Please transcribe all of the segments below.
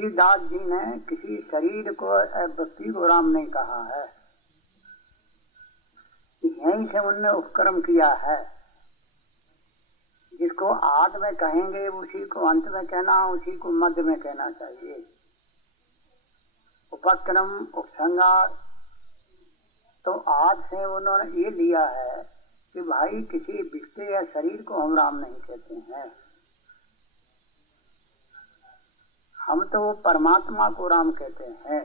तुलसीदास जी ने किसी शरीर को व्यक्ति को राम नहीं कहा है, यहीं से उनने उपक्रम किया है। जिसको आद में कहेंगे उसी को अंत में कहना, उसी को मध्य में कहना चाहिए। उपक्रम उपसंहार तो आद से उन्होंने ये लिया है कि भाई किसी व्यक्ति या शरीर को हम राम नहीं कहते हैं, हम तो परमात्मा को राम कहते हैं।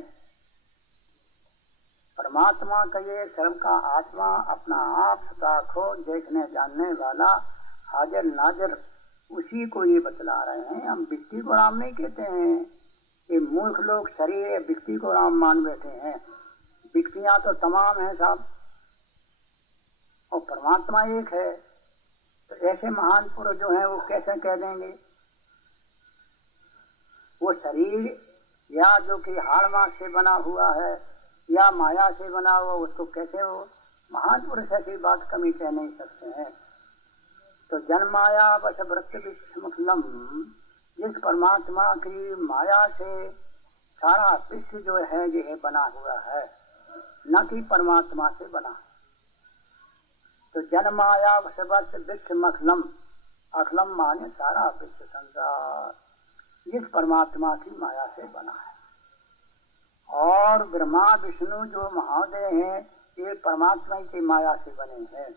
परमात्मा का ये सर्व का आत्मा अपना आप सदा खो देखने जानने वाला हाजिर नाजिर, उसी को ये बतला रहे हैं। हम व्यक्ति को राम नहीं कहते हैं। ये मूर्ख लोग शरीर व्यक्ति को राम मान बैठे हैं। व्यक्तियां तो तमाम हैं साहब, और परमात्मा एक है। तो ऐसे महान पुरुष जो हैं वो कैसे कह देंगे वो शरीर या जो कि हाड़ मास से बना हुआ है या माया से बना हुआ, उसको कैसे वो महान पुरुष ऐसी बात कमी कह नहीं सकते हैं। तो जन माया बस वृत्त विश्वमखिलम, जिस परमात्मा की माया से सारा विश्व जो है यह बना हुआ है, न कि परमात्मा से बना। तो जन माया बस विश्वमखिलम, अखिलम माने सारा विश्व संसार जिस परमात्मा की माया से बना है। और ब्रह्मा विष्णु जो महादेव हैं ये परमात्मा की माया से बने हैं।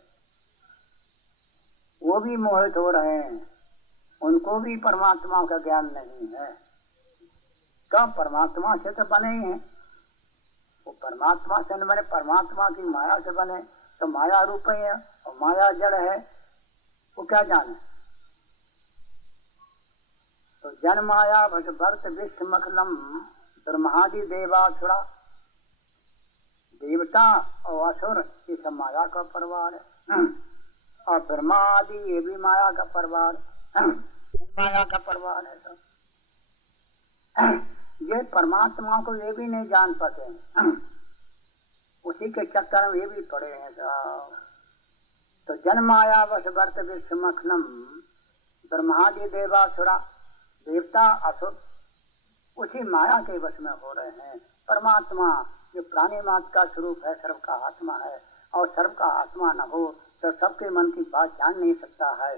वो भी मोहित हो रहे हैं, उनको भी परमात्मा का ज्ञान नहीं है। कब परमात्मा से तो बने ही हैं, वो परमात्मा से मैंने परमात्मा की माया से बने, तो माया रूप ही है और माया जड़ है, वो क्या जाने। तो जन माया भट विश्वमखिलम ब्रह्मादि देवासुरा, देवता और असुर ये सब माया का परिवार है। और ब्रह्मा आदि ये भी माया का परिवार, माया का परिवार है। सब ये परमात्मा को ये भी नहीं जान पाते हैं, उसी के चक्कर में ये भी पड़े हैं सब। तो जन माया वश वर्त विश्वमखिलम ब्रह्मादि देवासुरा, देवता असुर उसी माया के वश में हो रहे हैं। परमात्मा जो प्राणी मात्र का स्वरूप है, सर्व का आत्मा है, और सर्व का आत्मा न हो तो सबके मन की बात जान नहीं सकता है।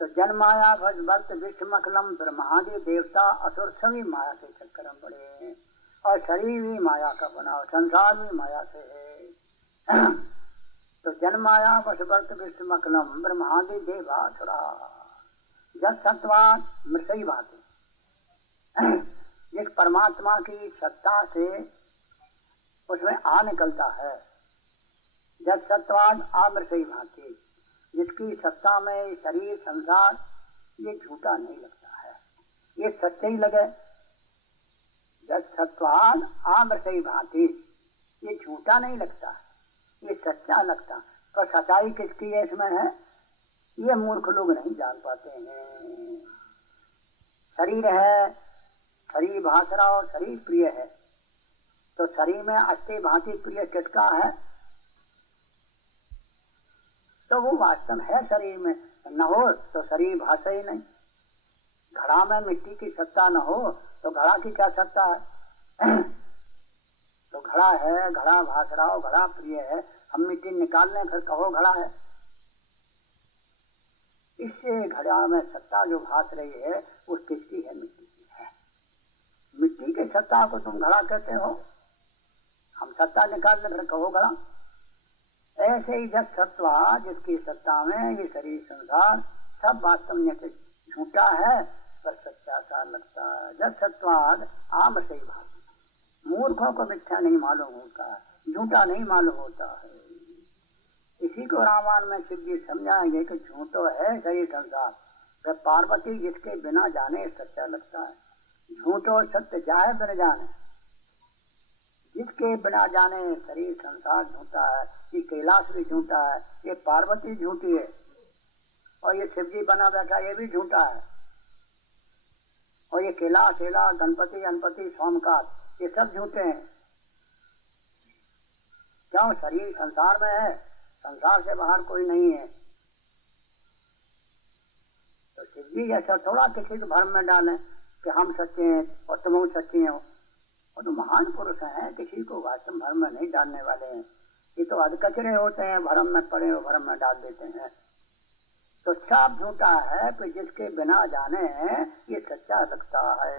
तो जन माया भज वर्त विश्वमखिलम ब्रह्मादि देवता असुर सभी माया के चक्कर में पड़े हैं, और शरीर भी माया का बना हो, संसार भी माया से है। तो जन माया भज वर्त विश्वमखिलम ब्रह्मादि देवासुरा, जब सत्वान मृषई भांति, जिस परमात्मा की सत्ता से उसमें आ निकलता है, जब सत्वान आमृषई भांति, जिसकी सत्ता में शरीर संसार ये झूठा नहीं लगता है, ये सच्चा ही लगे। जब सत्वान आमृषई भांति, ये झूठा नहीं लगता है, ये सच्चा लगता। तो सच्चाई किसकी है इसमें है, ये मूर्ख लोग नहीं जान पाते हैं। शरीर है, शरीर भाषरा और शरीर प्रिय है, तो शरीर में अस्थि भांति प्रिय किसका है, तो वो वास्तव है शरीर में न हो तो शरीर भाषा ही नहीं। घड़ा में मिट्टी की सत्ता न हो तो घड़ा की क्या सत्ता है। तो घड़ा है, घड़ा भाष रहा हो, घड़ा प्रिय है, हम मिट्टी निकालने फिर कहो घड़ा है। इससे घड़ा में सत्ता जो भास रही है वो किसकी है, मिट्टी की है। मिट्टी की सत्ता को तुम घड़ा कहते हो, हम सत्ता निकालने फिर कहो घड़ा। ऐसे ही जब सत्वा जिसकी सत्ता में ये शरीर संसार सब वास्तव में झूठा है पर सच्चा सा लगता है। जब सत्वाद आम से ही भाषा, मूर्खों को मिथ्या नहीं मालूम होता है, झूठा नहीं मालूम होता है। इसी को रामायण में शिव जी समझाएंगे कि झूठो है शरीर संसार, वह पार्वती जिसके बिना जाने सच्चा लगता है। झूठो सत्य जाए बिना जाने, जिसके बिना जाने शरीर संसार झूठा है। ये कैलाश भी झूठा है, ये पार्वती झूठी है, और ये शिव जी बना बैठा ये भी झूठा है, और ये कैलाश गणपति अनपति सोमकात ये सब झूठे हैं। क्यों, शरीर संसार में है, संसार से बाहर कोई नहीं है। तो शिव जी ऐसा थोड़ा किसी को भ्रम में डालें कि हम सच्चे हैं और तुम सच्चे हो। वो तो महान पुरुष हैं, किसी को वास्तव भ्रम में नहीं डालने वाले हैं। ये तो अधकचरे होते हैं, भ्रम में पड़े हो भ्रम में डाल देते हैं। तो सब झूठा है कि जिसके बिना जाने ये सच्चा लगता है।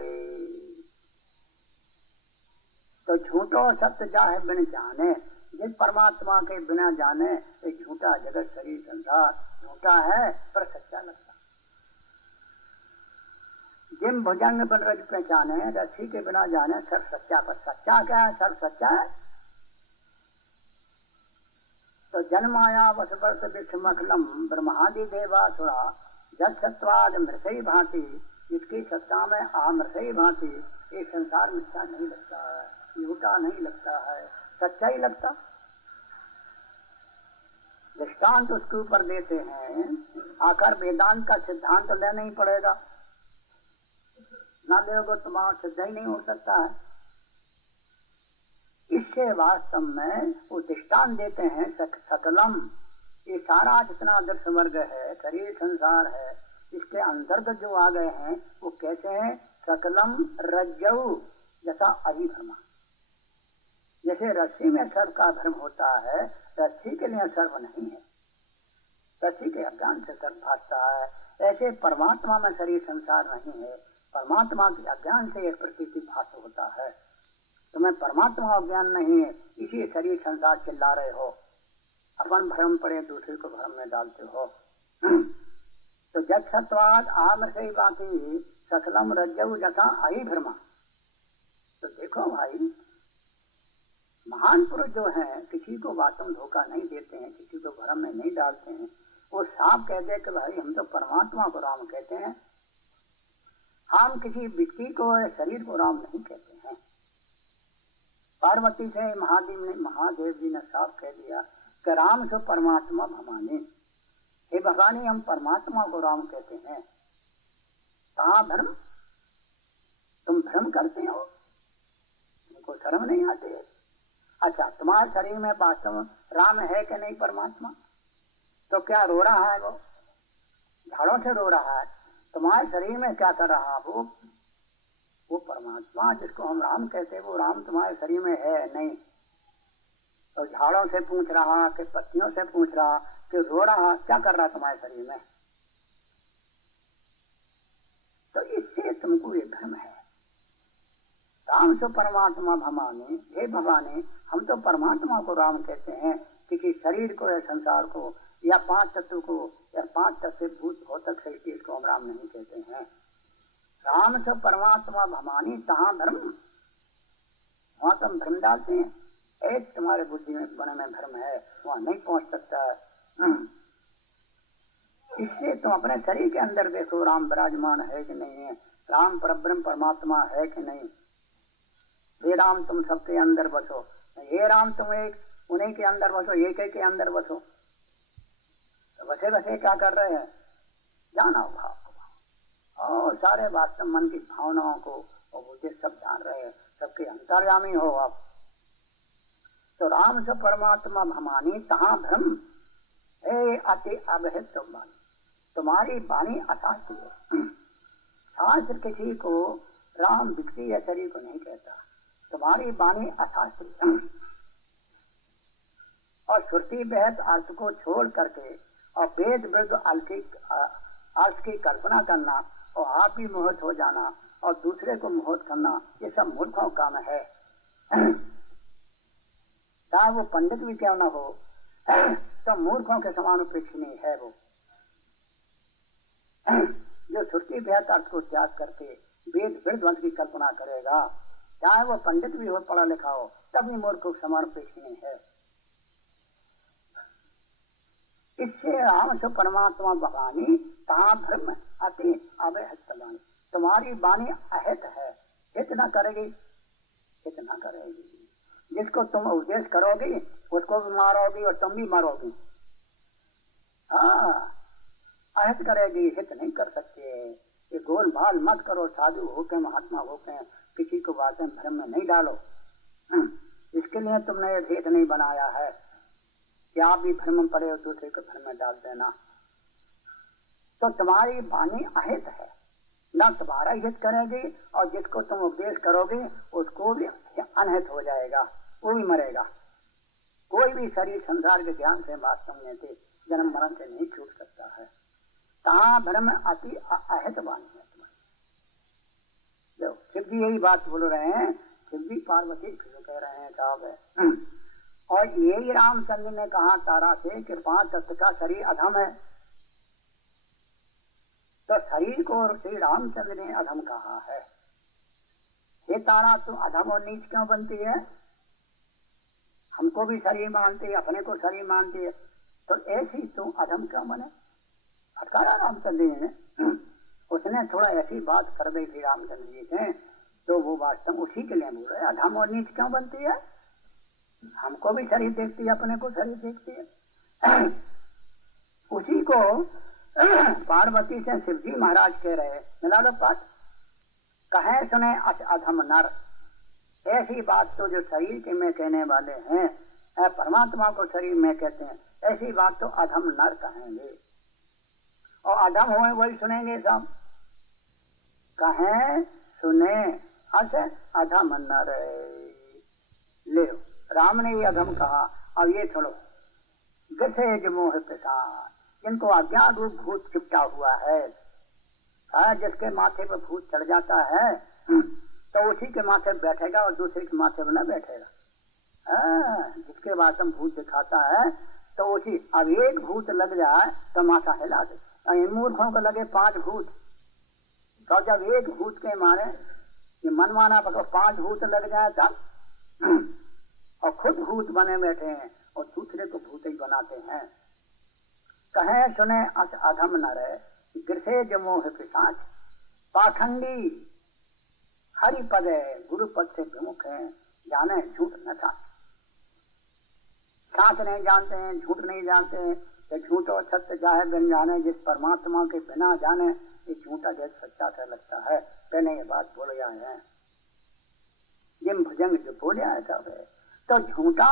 तो झूठो सत्य जाहे बिन जाने, जिस परमात्मा के बिना जाने ये झूठा जगत शरीर संसार झूठा है पर सच्चा लगता। जिम भुजंग बन रज पहचाने, रस्सी के बिना जाने सर्व सच्चा। पर सच्चा क्या है? सर्व सच्चा है। तो जन्माया वसवर्त विषमखलम ब्रह्मादि देवासुरा जस सत्वाद मृषई भांति, जिसकी सत्ता में आमृषई भांति ये संसार मिथ्या नहीं लगता है, झूठा नहीं लगता है, सच्चा ही लगता। दृष्टांत उसके ऊपर देते हैं, आकर वेदांत का सिद्धांत तो लेना ही पड़ेगा, ना लोगे तुम्हारा सिद्ध ही नहीं हो सकता है। इससे वास्तव में वो दृष्टांत देते हैं सकलम, ये सारा जितना दृश्य वर्ग है, शरीर संसार है, इसके अंतर्गत जो आ गए हैं वो कैसे हैं? सकलम रज्जु जैसा अभिभ्रमा। जैसे रस्सी में सर्व का भ्रम होता है, रस्सी के लिए सर्व नहीं है, रस्सी के अज्ञान से सर्व भासता है। ऐसे परमात्मा में शरीर संसार नहीं है, परमात्मा के अज्ञान से एक प्रतीति भास होता है। तुम्हें परमात्मा ज्ञान नहीं है, इसी शरीर संसार चिल्ला रहे हो, अपन भ्रम पड़े दूसरे को भ्रम में डालते हो। तो जब सत्वाद आमृषई बाती सकलम रज्जु जथा अभिभ्रमा। तो देखो भाई, महान पुरुष जो हैं किसी को वास्तव धोखा नहीं देते हैं, किसी को भ्रम में नहीं डालते हैं। वो साफ कह दे कि भाई हम तो परमात्मा को राम कहते हैं, हम किसी व्यक्ति को शरीर को राम नहीं कहते हैं। पार्वती से महादेव जी ने साफ कह दिया कि राम से परमात्मा भवानी, हे भवानी हम परमात्मा को राम कहते हैं। कहाँ भ्रम? तुम भ्रम करते हो, तुमको शर्म नहीं आती? अच्छा, तुम्हारे शरीर में वास्तव राम है कि नहीं परमात्मा? तो क्या रो रहा है? वो झाड़ों से रो रहा है। तुम्हारे शरीर में क्या कर रहा? वो परमात्मा जिसको हम राम कहते हैं, वो राम तुम्हारे शरीर में है नहीं। तो झाड़ों से पूछ रहा कि पत्तियों से पूछ रहा कि रो रहा, क्या कर रहा तुम्हारे शरीर में? तो इससे तुमको ये भ्रम है। राम से परमात्मा भवानी, हे भवानी हम तो परमात्मा को राम कहते हैं, किसी शरीर को या संसार को या पांच तत्व को या पांच तत्व भूत भौतिक सृष्टि को हम राम नहीं कहते हैं। राम से परमात्मा भवानी तहाँ धर्म, वहां तुम भ्रम डालते हैं। एक तुम्हारे बुद्धि में बने में भ्रम है, वहां नहीं पहुंच सकता है। इससे तुम अपने शरीर के अंदर देखो, राम विराजमान है कि नहीं है, राम परब्रह्म परमात्मा है कि नहीं। हे राम तुम सबके अंदर बसो, हे राम तुम एक उन्हीं के अंदर बसो, एक के अंदर बसो। तो बसे बसे क्या कर रहे हैं? जाना भाव और सारे वास्तव मन की भावनाओं को और बुद्धि सब जान रहे हैं, सबके अंतर्यामी हो आप। तो राम से परमात्मा भवानी तहाँ भ्रम हे अति अभेद वाणी, तुम्हारी वाणी अशास्त्री है। शास्त्र किसी को राम व्यक्ति या शरीर को नहीं कहता, तुम्हारी वाणी अशास्त्री। और श्रुति बहत अर्थ को छोड़ करके और वेद वृद्ध अर्थ की कल्पना करना और आप ही मोहित हो जाना और दूसरे को मोहित करना, ये सब मूर्खों का काम है। चाहे वो पंडित भी क्यों ना हो, तो मूर्खों के समान उपेक्षणीय है वो, जो श्रुति बहत अर्थ को त्याग करके वेद वृद्ध वंश की कल्पना करेगा। चाहे वो पंडित भी हो, पढ़ा लिखा हो, तब भी मूर्ख के समान उपेक्षणीय है। इससे राम से परमात्मा भवानी तहाँ भ्रम अति अवैध, तुम्हारी वाणी अहित है, हित न करेगी, हित न करेगी। जिसको तुम उपदेश करोगी उसको भी मारोगी और तुम भी मारोगी। हाँ, अहित करेगी, हित नहीं कर सकते। ये गोलमाल मत करो, साधु होके महात्मा होके किसी को बातें भ्रम में नहीं डालो। इसके लिए तुमने ये भेद नहीं बनाया है कि आप भी भ्रम में पड़े हो, दूसरे को भ्रम में डाल देना। तो तुम्हारी वाणी अहित है, ना तुम्हारा हित करेगी और जिसको तुम उपदेश करोगे उसको भी अनहित हो जाएगा, वो भी मरेगा। कोई भी शरीर संसार के ज्ञान से वास्तव में से जन्म मरण से नहीं छूट सकता है। तहाँ भ्रम अति अहित वाणी है तुम्हारी। जो शिव जी यही बात बोल रहे हैं, शिव जी पार्वती जो कह रहे हैं साहब। और यही रामचंद्र ने कहा तारा से कि 5 तत्व का शरीर अधम है। तो शरीर को श्री रामचंद्र ने अधम कहा है। हे तारा तू अधम और नीच क्यों बनती है? हमको भी शरीर मानती है, अपने को शरीर मानती है, तो ऐसी तू अधम क्यों बने? फटकारा रामचंद्र जी ने। उसने थोड़ा ऐसी बात कर दी थी रामचंद्र जी से, तो वो वास्तव उसी के लिए बोल रहे अधम और नीच क्यों बनती है? हमको भी शरीर देखती है, अपने को शरीर देखती है। उसी को पार्वती से शिवजी महाराज कह रहे, मिला लो पाठ, कहे सुने अधम नर। ऐसी बात तो जो शरीर के में कहने वाले हैं, परमात्मा को शरीर में कहते हैं, ऐसी बात तो अधम नर कहेंगे और अधम हुए वही सुनेंगे सब। कहे सुने अधम नर। ले राम ने ये अधम कहा। अब ये छोड़ो, गसे मोह प्रसाद, जिनको अज्ञान रूप भूत चिपटा हुआ है, जिसके माथे पर भूत चढ़ जाता है तो उसी के माथे बैठेगा और दूसरे के माथे पर न बैठेगा। जिसके वास्तव भूत दिखाता है तो उसी, अब एक भूत लग जाए तो माथा हिला दे। इन मूर्खों को लगे 5 भूत, तो जब एक भूत के मारे ये मनमाना पकड़ो 5 भूत लग जाए तब, और खुद भूत बने बैठे हैं और दूसरे को भूत ही बनाते हैं। कहे सुने अधम न रहे, गिरसे जमोह पिशाच, पाखंडी हरि पद है, गुरु पद से विमुख है, जाने झूठ न था। साच नहीं जानते हैं, झूठ नहीं जानते हैं, कि झूठ और सत्य चाहे बिन जाने, जिस परमात्मा के बिना जाने ये झूठा जैसे सच्चा सा लगता है। पहले ये बात बोले आए हैं, जिम भुजंग जो बोले आए सब है, तो झूठा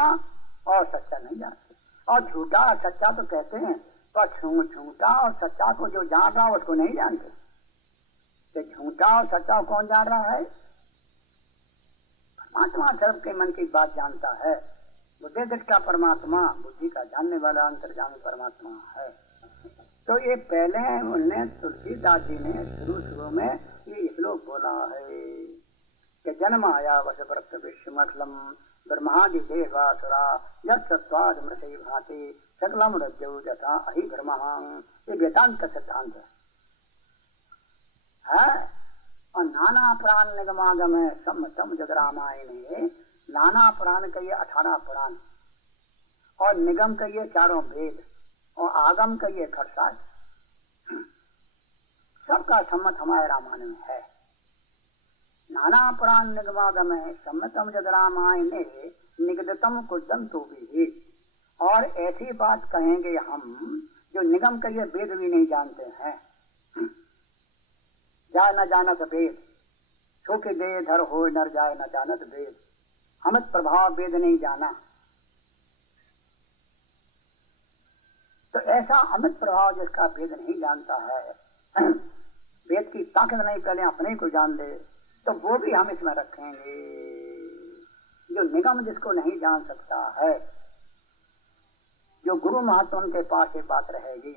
और सच्चा नहीं जानते। और झूठा और सच्चा तो कहते हैं, पर झूठा और सच्चा को जो जान रहा उसको नहीं जानते। तो झूठा और सच्चा कौन जान रहा है? परमात्मा सर्व के मन की बात जानता है। बुद्धि दृष्टा परमात्मा, बुद्धि का जानने वाला अंतर्जामी परमात्मा है। तो ये पहले उन्हें तुलसीदास जी ने शुरू में ये श्लोक बोला है कि जन्म आया वश व्रत विश्वमखलम ब्रह्मादि देवासुरा यत्सत्वाद मृषि भाति सकलम रज्जौ यथा अहि ब्रह्मां। ये वेदांत का सिद्धांत है। और नाना प्राण निगमागम है सम्मतम जग रामायण। नाना प्राण कहिए 18 प्राण, और निगम कहिए 4 वेद, और आगम कहिए खरसाट, सबका सम्मत हमारे रामायण में है। नाना प्राण निगमागम है सम्मतम जग रामायण निगदतम कुदंतो भी। और ऐसी बात कहेंगे हम जो निगम कहिए वेद भी नहीं जानते हैं। जाय न जानत वेद, सुख दे धर हो नर जाय न जानत वेद। अमित प्रभाव वेद नहीं जाना, तो ऐसा अमित प्रभाव जिसका वेद नहीं जानता है, वेद की ताकत नहीं पहले अपने को जान ले, तो वो भी हम इसमें रखेंगे। जो निगम जिसको नहीं जान सकता है, जो गुरु महात्मा उनके पास ये बात रहेगी,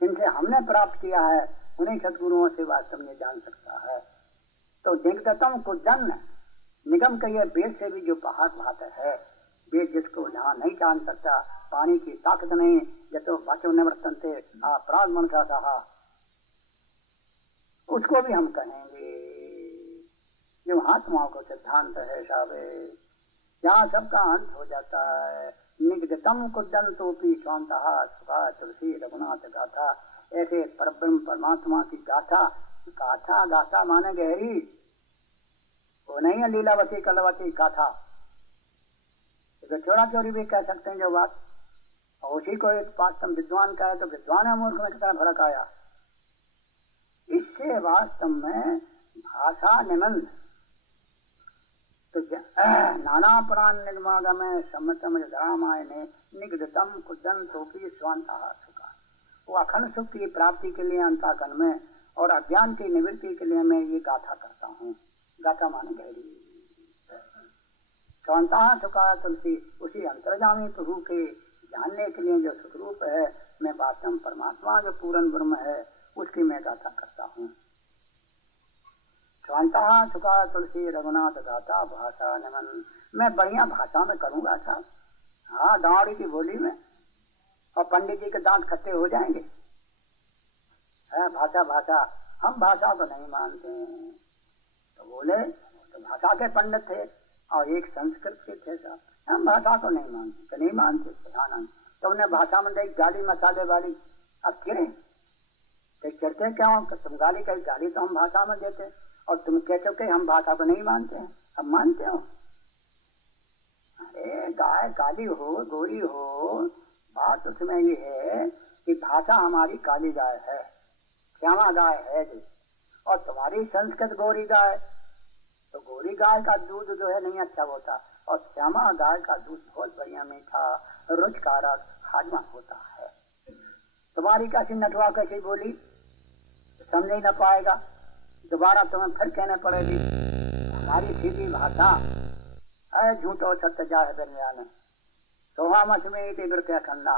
जिनसे हमने प्राप्त किया है, उन्हीं सदगुरुओं से वास्तव में जान सकता है। तो दिग्गतम को जन निगम कहिए वेद से भी जो पहाड़ भात है, वेद जिसको जहाँ नहीं जान सकता, पानी की ताकत नहीं, जतो बचो निवर्तन थे अपराध मन का कहा, उसको भी हम कहेंगे। जो महात्माओं को सिद्धांत है साबे, जहाँ सबका अंत हो जाता है। निगदतम कुदंतोपि स्वांतः सुखा तुलसी रघुनाथ गाथा। ऐसे परब्रह्म परमात्मा की गाथा, गाथा गाथा माने गहरी, वो नहीं है लीलावती कलवती गाथा। तो चोरा चोरी भी कह सकते हैं जो बात, और उसी को एक वास्तव विद्वान का है तो विद्वान है मूर्ख में कितना फर्क आया। इससे वास्तव में भाषा निबंध तो नाना प्राण निगमागम सम्मतम रामायण निगदतम कुदंतोपि स्वांतः सुखा। वो अखंड सुख की प्राप्ति के लिए अंताकन में और अज्ञान की निवृत्ति के लिए मैं ये गाथा करता हूँ। गाथा माने गहरी। शांता चुका तुलसी, उसी अंतर्जामी प्रभु के जानने के लिए जो सुखरूप है, मैं वास्तव परमात्मा जो पूर्ण ब्रह्म है, उसकी मैं गाथा करता हूँ। शांता चुका तुलसी रघुनाथ गाथा भाषा नमन, मैं बढ़िया भाषा में करूंगा साहब। हाँ, गाँवड़ी की बोली में, और पंडित जी के दांत खट्टे हो जाएंगे। है भाषा भाषा, हम भाषा को नहीं मानते हैं। तो बोले तो भाषा के पंडित थे और एक संस्कृत के थे साहब, हम भाषा को नहीं मानते। तो नहीं मानते ध्यान, तो उन्हें भाषा में देख गाली मसाले वाली, अब गिरे तो चढ़ते क्या हो? तुम गाली कही, गाली तो हम भाषा में देते, और तुम कहते हो कि हम भाषा को नहीं मानते हैं। अब मानते हो? अरे गाय काली हो गोरी हो, बात उसमें ये है कि भाषा हमारी काली गाय है, श्यामा गाय है जी, और तुम्हारी संस्कृत गोरी गाय, तो गोरी गाय का दूध जो है नहीं अच्छा होता, और श्यामा गाय का दूध बहुत बढ़िया मीठा रुचकारक हाजमा होता है। तुम्हारी कैसी नटवा कैसी बोली समझ ही न पाएगा, दोबारा तुम्हें फिर कहने पड़ेगी। हमारी सीधी भाषा है, झूठो सत्य जाए दरमियान सोहा मच में तीव्र खन्ना,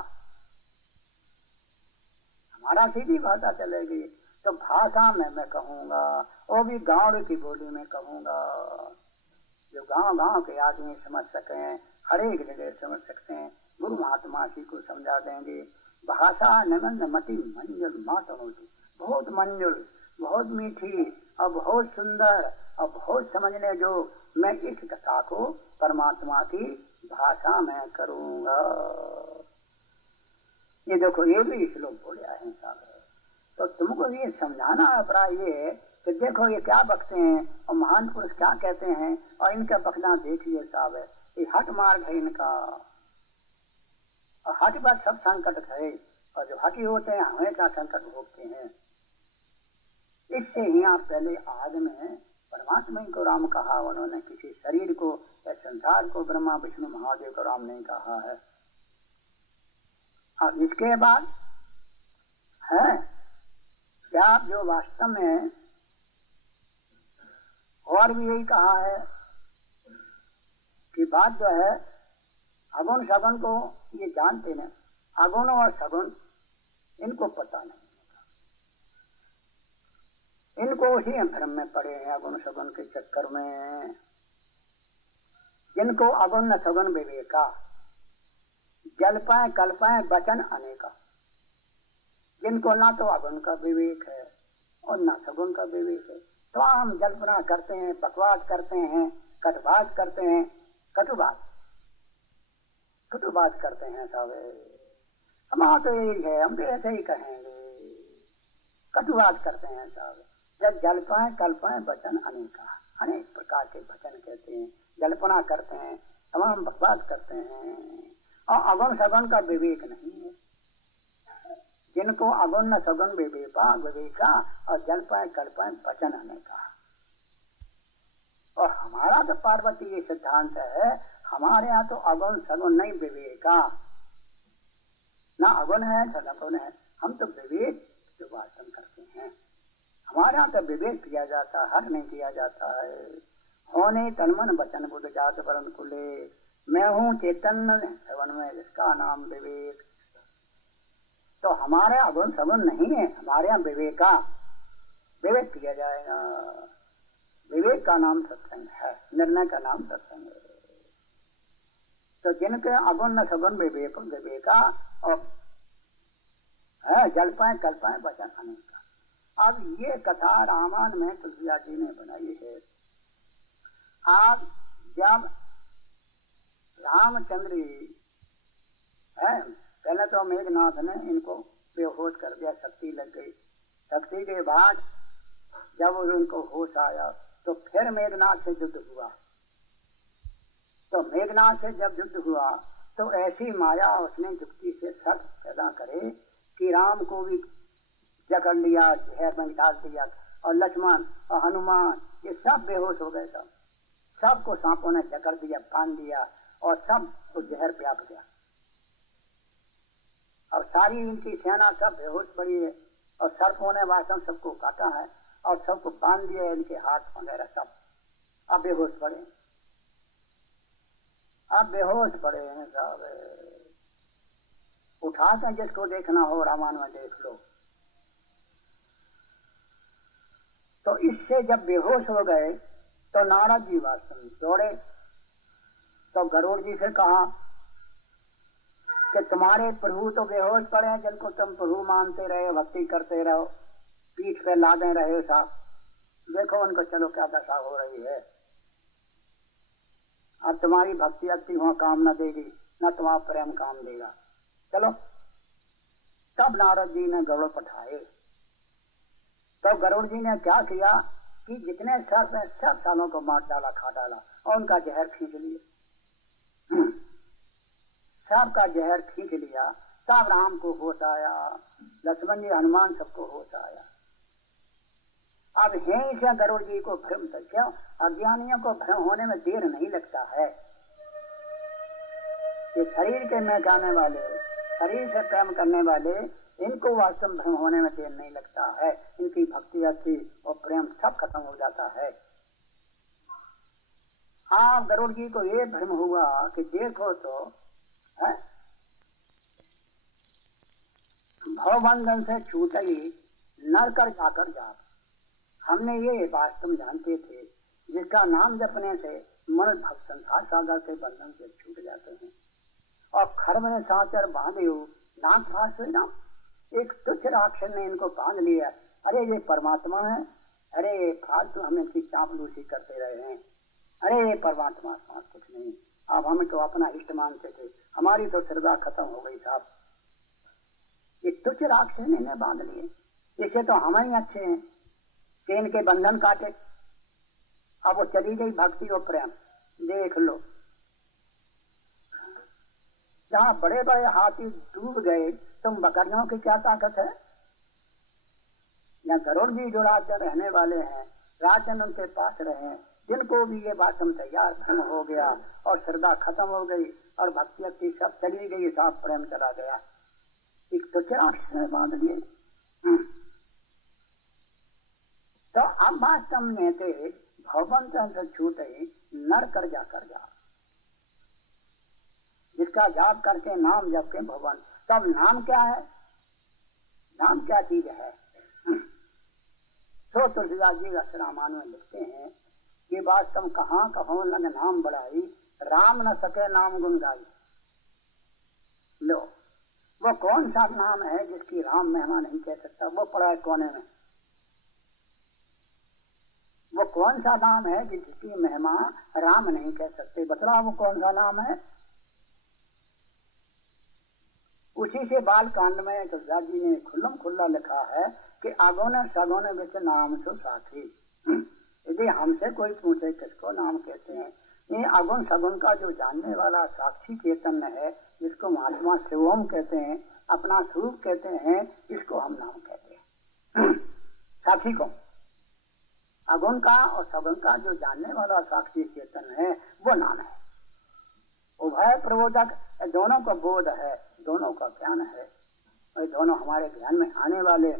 हमारा सीधी भाषा चलेगी। तो भाषा में मैं कहूँगा, वो भी गाँव की बोली में कहूँगा, जो गांव गांव के आदमी समझ सकें, हर एक जगह समझ सकते हैं। गुरु महात्मा जी को समझा देंगे। भाषा नमन मति मंजुल मातमोटी, बहुत मंजुल, बहुत मीठी और बहुत सुंदर और बहुत समझने जो, मैं इस कथा को परमात्मा की भाषा में करूँगा। ये देखो, ये भी श्लोक बोले हैं साहब। तो तुमको ये समझाना अभिप्राय ये कि देखो ये क्या बकते हैं और महान पुरुष क्या कहते हैं, और इनका बकना देखिए साहब, ये हट मार्ग है इनका, और हट पर सब संकट है, और जो हटी होते हैं हमेशा संकट भोगते हैं। इससे ही आप पहले आदि में परमात्मा को राम कहा, उन्होंने किसी शरीर को या संसार को ब्रह्मा विष्णु महादेव को राम नहीं कहा है। और इसके बाद है क्या, जो वास्तव में और भी यही कहा है कि बात जो है अगुण सगुण को ये जानते नहीं, अगुण और सगुण इनको पता नहीं, इनको उसी भ्रम में पड़े हैं अगुण सगुण के चक्कर में। जिनको अगुण न सगुण विवेका, जल्पाएं कल्पाएं वचन अनेका, जिनको ना तो अगुण का विवेक है और ना सगुण का विवेक है, तो हम जल्पना करते हैं, बकवास करते हैं, कटुबात करते हैं, कटुबात करते हैं सब। हमारा तो यही है, हम भी ऐसे ही कहेंगे, कटुबात करते हैं सब। जब जल्पाएं कल्पाएं वचन अनेका, अनेक प्रकार के वचन कहते हैं, जल्पना करते हैं, तमाम बकवास करते हैं, और अगुण सगुण का विवेक नहीं है। जिनको अगुण न सगुण विवेका और जल्पाएं कल्पाएं वचन अनेका। और हमारा तो पार्वती ये सिद्धांत है, हमारे यहाँ तो अगुण सगुण नहीं विवेका, ना अगुण है ना सगुण है, हम तो विवेक जो वाचन करते हैं। हमारे यहाँ तो विवेक किया जाता है, हर नहीं किया जाता है। होने तनमन वचन बुद्ध जात वरण कुले, मैं हूँ चैतन्य सवन में, जिसका नाम विवेक। तो हमारे अगुण सगुण नहीं है, हमारे यहाँ विवेका, विवेक किया जाएगा। विवेक का नाम सत्संग है, निर्णय का नाम सत्संग है। तो जिनके अगुण न सगुण विवेका और जल्पाएं कल्पाएं वचन अनेका। अब ये कथा रामायण में तुलसीदास जी ने बनाई है। अब जब रामचंद्र है, पहले तो मेघनाथ ने इनको बेहोश कर दिया, शक्ति लग गई। शक्ति के बाद जब उनको होश आया तो फिर मेघनाथ से युद्ध हुआ। तो मेघनाथ से जब युद्ध हुआ तो ऐसी माया उसने युक्ति से शर्त पैदा करे कि राम को भी जकड़ लिया, जहर में डाल दिया, और लक्ष्मण और हनुमान ये सब बेहोश हो गए। सबको सांपों ने जकड़ दिया, बांध दिया, और सब को जहर प्याप गया। और सारी इनकी सेना सब बेहोश पड़ी है, और सर्पों ने वास्तव सबको काटा है और सबको बांध दिया, इनके हाथ वगैरह सब। अब बेहोश पड़े, अब बेहोश पड़े हैं सब। उठाते हैं, जिसको देखना हो रामायण में देख लो। तो इससे जब बेहोश हो गए तो नारद जी वास्तव में दौड़े, तो गरुड़ जी से कहा कि तुम्हारे प्रभु तो बेहोश पड़े हैं, जिनको तुम प्रभु मानते रहे, भक्ति करते रहो, पीठ पे लादे रहे साहब, देखो उनको चलो क्या दशा हो रही है। अब तुम्हारी भक्ति अक्ति वहां काम न देगी, न तुम्हारा प्रेम काम देगा, चलो। तब नारद जी ने गरुड़ पठाए। तो गरुड़ जी ने क्या किया कि जितने सर्प हैं सब सालों को मार डाला, खा डाला और उनका जहर खींच लिया। सर्प का जहर खींच लिया। तब राम को होश आया, लक्ष्मण जी हनुमान सबको होश आया। अब यहीं से गरुड़ जी को भ्रम था। क्यों? अज्ञानियों को भ्रम होने में देर नहीं लगता है। ये शरीर के में जाने वाले, शरीर से प्रेम करने वाले, इनको वास्तव में भ्रम होने में देर नहीं लगता है। इनकी भक्ति अति और प्रेम सब खत्म हो जाता है। हाँ, गरुड़ जी को ये भ्रम हुआ कि देखो तो है भवबंधन से छूट ही नर कर जाकर जाप। हमने ये वास्तव जानते थे, जिसका नाम जपने से मन भक्त संसार सागर के बंधन से छूट जाते हैं। और खर्म ने साचर बांधे हो नाम फास नाम, एक तुच्छ राक्षस ने इनको बांध लिया। अरे ये परमात्मा है, अरे फालतू हम इसकी चापलूसी करते रहे हैं, अरे ये परमात्मा कुछ नहीं। अब हम तो अपना इष्ट मानते थे, हमारी तो श्रद्धा खत्म हो गई साहब। ये तुच्छ राक्षस ने इन्हें बांध लिए, इससे तो हम ही अच्छे हैं कि इनके बंधन काटे। अब वो चली गई भक्ति और प्रेम। देख लो, जहाँ बड़े बड़े हाथी डूब गए, तुम बकरियों की क्या ताकत है? या गरुड़ जी जो राज्य रहने वाले हैं, राजन उनके पास रहे, जिनको भी ये बात हम तैयार भ्रम हो गया और श्रद्धा खत्म हो गई और भक्ति अक्ति सब चली गई, सब प्रेम चला गया। एक तो राक्षस ने बांध दिए। तो अब वास्तव में थे भवन से छूटे नर कर जा, जिसका जाप करके नाम जप के भवन। तब नाम क्या है? नाम क्या चीज है? तो तुलसीदास जी रामायण में लिखते हैं कि वास्तव कहाँ कहो लग नाम बढ़ाई, राम न सके नाम गुण गाई। लो, वो कौन सा नाम है जिसकी राम महिमा नहीं कह सकता? वो पड़ा है कोने में। वो कौन सा नाम है जिसकी महिमा राम नहीं कह सकते? बतला वो कौन सा नाम है? उसी से बाल कांड में तुलसीदास जी ने खुल्लम खुल्ला लिखा है कि आगोने सगोने बिच नाम सो साथी। यदि हमसे कोई पूछे किसको नाम कहते हैं, ये अगुण सगुण का जो जानने वाला साक्षी चैतन्य है, जिसको महात्मा शिवोम कहते हैं, अपना स्वरूप कहते हैं, इसको हम नाम कहते हैं। साक्षी को अगुण का और सगुण का जो जानने वाला साक्षी चेतन है, वो नाम है। उभय प्रबोधक, दोनों का बोध है, दोनों का ज्ञान है, और दोनों हमारे ज्ञान में आने वाले,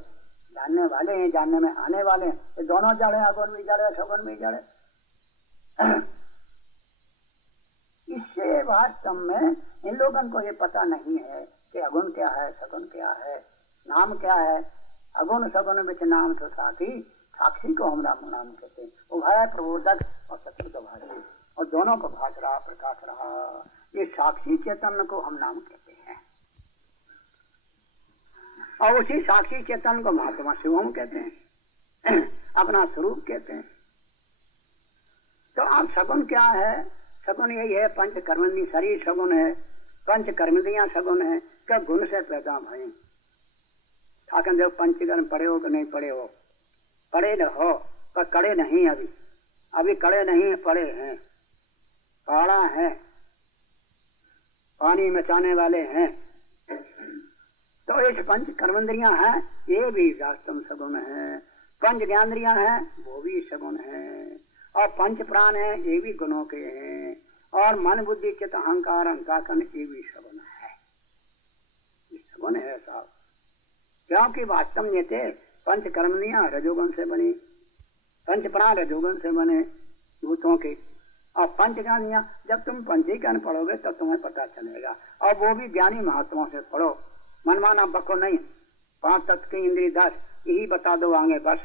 जानने वाले हैं, जानने में आने वाले हैं। ये दोनों जड़े, अगुण भी जड़े, सगुण भी जड़े। इससे वास्तव में इन लोगों को ये पता नहीं है कि अगुण क्या है, सगुण क्या है, नाम क्या है। अगुण सगुण बिच नाम तो साथी, साक्षी को हम नाम कहते हैं। उभय प्रबोधक और सत्य भाषी, और दोनों को भाष रहा, प्रकाश रहा, ये साक्षी चेतन को हम नाम कहते हैं। और उसी साक्षी चेतन को महात्मा शिवम कहते हैं, अपना स्वरूप कहते हैं। तो अब सगुण क्या है? सगुण यही है पंच कर्मेंद्रिय, शरीर सगुण है, पंच कर्मेंद्रियां सगुण है, क्या गुण से पैदा भये। ठाकुर देव पंचकर्म पढ़े हो कि नहीं पढ़े हो? पढ़े न हो, पर कड़े नहीं। अभी कड़े नहीं, पढ़े हैं, पढ़ा है, पानी मचाने वाले हैं। तो इस पंच कर्मेंद्रियां हैं, ये भी वास्तव सगुण है। पंच ज्ञानेंद्रियां हैं, वो भी सगुण है। और पंच प्राण है, ये भी गुणों के हैं। और मन बुद्धि चित्त अहंकार अंतःकरण, ये भी सगुण है। ये सगुण है साहब। क्योंकि वास्तव में थे पंच कर्मनियां रजोगुण से बनी, पंच प्राण रजोगुण से बने भूतों के। और पंच ज्ञानियां, जब तुम पंचीकरण पढ़ोगे तो तुम्हें पता चलेगा। और वो भी ज्ञानी महात्माओं से पढ़ो, मनमाना बको नहीं। 5 तत्व की इंद्रिय 10 यही बता दो आगे बस।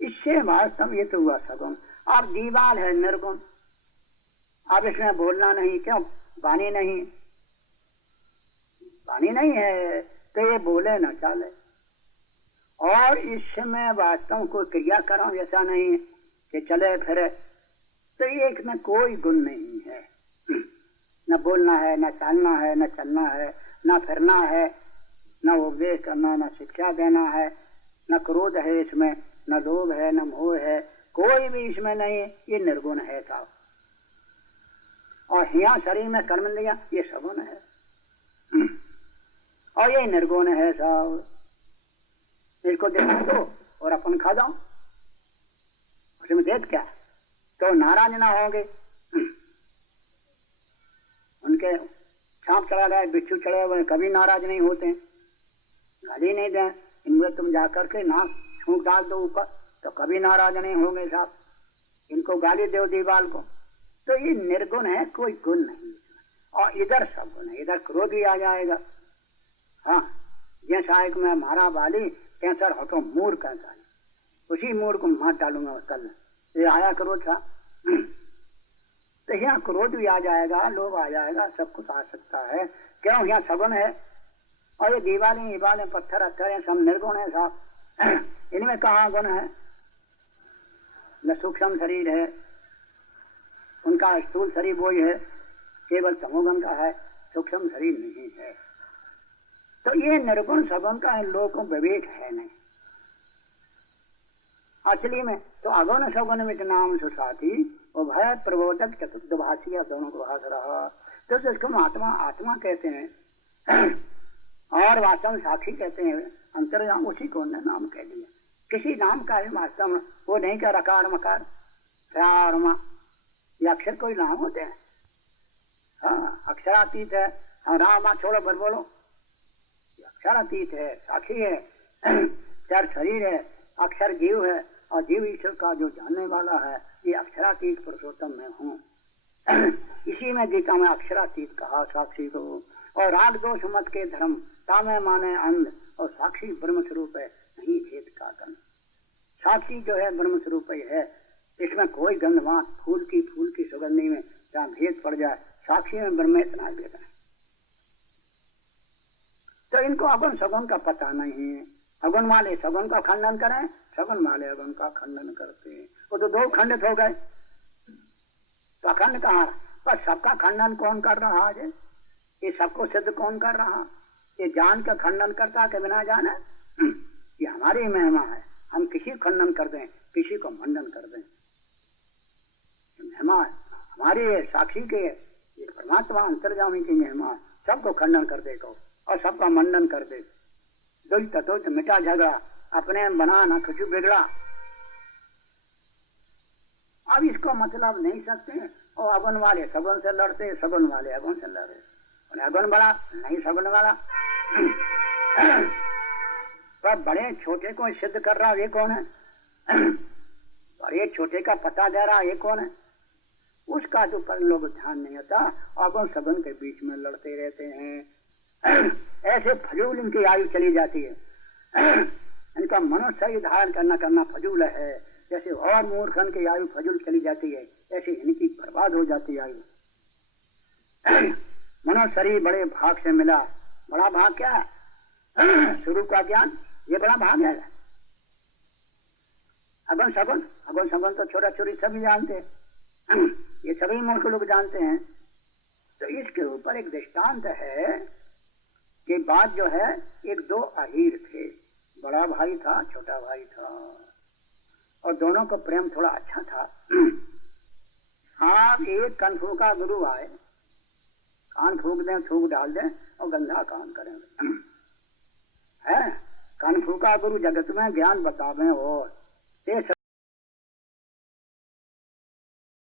इससे वास्तव ये तो हुआ सगुण। अब दीवाल है निर्गुण। अब इसमें बोलना नहीं, क्यों? वाणी नहीं, वाणी नहीं है तो ये बोले न चले। और इसमें वास्तव कोई क्रिया करो ऐसा नहीं कि चले फिरे, तो एक में कोई गुण नहीं है। न बोलना है, न चालना है, न चलना है, न फिरना है, न उपदेश करना, न शिक्षा देना है, न क्रोध है इसमें, न लोभ है, न मोह है, कोई भी इसमें नहीं। ये निर्गुण है साहब। और यहाँ शरीर में कर्म लिया, ये सगुण है और ये निर्गुण है साहब। इसको देखा दो और अपन खा जाओ, उसमें देख क्या तो नाराज ना होंगे। उनके सांप चढ़ा गए, बिच्छू चढ़े हुए, कभी नाराज नहीं होते, गाली नहीं दें। इनमें तुम जाकर के नाक छूक डाल दो ऊपर तो कभी नाराज नहीं होंगे साहब। इनको गाली दो दीवाल को, तो ये निर्गुण है, कोई गुण नहीं। और इधर सब गुण है, इधर क्रोध भी आ जाएगा। हाँ, जैसा एक में मारा बाली कैंसर हो तो मूर कैंसर, उसी मूर को मार डालूंगा कल। ये आया क्रोध था तो यहाँ क्रोध भी आ जाएगा, लोभ आ जाएगा, सब कुछ आ सकता है। क्यों? यहाँ सगुण है। और ये दीवालें पत्थर अत्थर हैं, सब निर्गुण है साहब। इनमें कहाँ गुण है? न सूक्ष्म शरीर है, उनका स्थूल शरीर वही है, केवल तमोगुण का है, सूक्ष्म शरीर नहीं है। तो ये निर्गुण सगुण का इन लोगों को विवेक है नहीं। असली में तो अगुण सगुण में नाम सुसाती और भय प्रबोधक चतुर्भाषी दोनों को भाष रहा। तो इसको आत्मा आत्मा कहते हैं और वास्तव में साक्षी कहते हैं। अंतर्याम उसी को उन्होंने नाम कह दिया। किसी नाम का है वास्तव में, वो नहीं का रकार मकार ये अक्षर कोई नाम होते हैं? हाँ, अक्षरातीत है। हाँ, रामा छोड़ो बर बोलो, अक्षरातीत है, साक्षी है, चार शरीर है, अक्षर जीव है और जीव ईश्वर का जो जानने वाला है। ये अक्षरातीत पुरुषोत्तम मैं हूँ। इसी में गीता में अक्षरातीत कहा साक्षी को। और राग दोष मत के धर्म तामे माने अंध, और साक्षी ब्रह्म स्वरूप है, नहीं भेद का गंध। साक्षी जो है ब्रह्म स्वरूप ही है, इसमें कोई गंधवान फूल की सुगंधी में जहाँ भेद पड़ जाए, साक्षी में ब्रह्म इतना भेद है। तो इनको अगुण सगुण का पता नहीं है। अगुण वाले सगुण का खंडन करें, सगुण वाले अगुण का खंडन करते हैं। वो तो दो खंडित हो गए, तो अखंड कहाँ? पर सबका खंडन कौन कर रहा आज? ये सबको सिद्ध कौन कर रहा? ये जान का खंडन करता के बिना जाने? ये हमारी महिमा है। हम किसी को खंडन कर दें, किसी को मंडन कर दें, महिमा हमारी है, साक्षी के ये परमात्मा अंतर्जामी की महिमा। सबको खंडन कर दे को और सबका मंडन कर दे। दुई तत्व तो मिटा झगड़ा, अपने बना ना कुछ बिगड़ा। अब इसको मतलब नहीं सकते। और अगुण वाले सगुण से लड़ते, सगुण वाले अगुण से लड़े। अगुण बड़ा नहीं सगुण वाला। पर बड़े छोटे को सिद्ध कर रहा ये कौन है? बड़े छोटे का पता दे रहा ये कौन है? उसका जो पर लोग ध्यान नहीं होता। अगुण सगुण के बीच में लड़ते रहते हैं। ऐसे फजूल इनकी आयु चली जाती है। इनका मनुष्य ही धारण करना फजूल है। जैसे और मूर्खन की आयु फजूल चली जाती है, ऐसे इनकी बर्बाद हो जाती है आयु। मनुष्य शरीर बड़े भाग से मिला। बड़ा भाग क्या है? स्वरूप का ज्ञान, ये बड़ा भाग है। अगुण सगुण तो छोटा छोटी सभी जानते हैं। ये सभी मूर्ख लोग जानते हैं। तो इसके ऊपर एक दृष्टांत है कि बात जो है, एक दो अहीर थे। बड़ा भाई था, छोटा भाई था, और दोनों को प्रेम थोड़ा अच्छा था। आप एक कान फूका गुरु आए, कान फूक दें, थूक डाल दें और गंदा काम करेंगे। है कान फूका गुरु जगत में ज्ञान बतावे और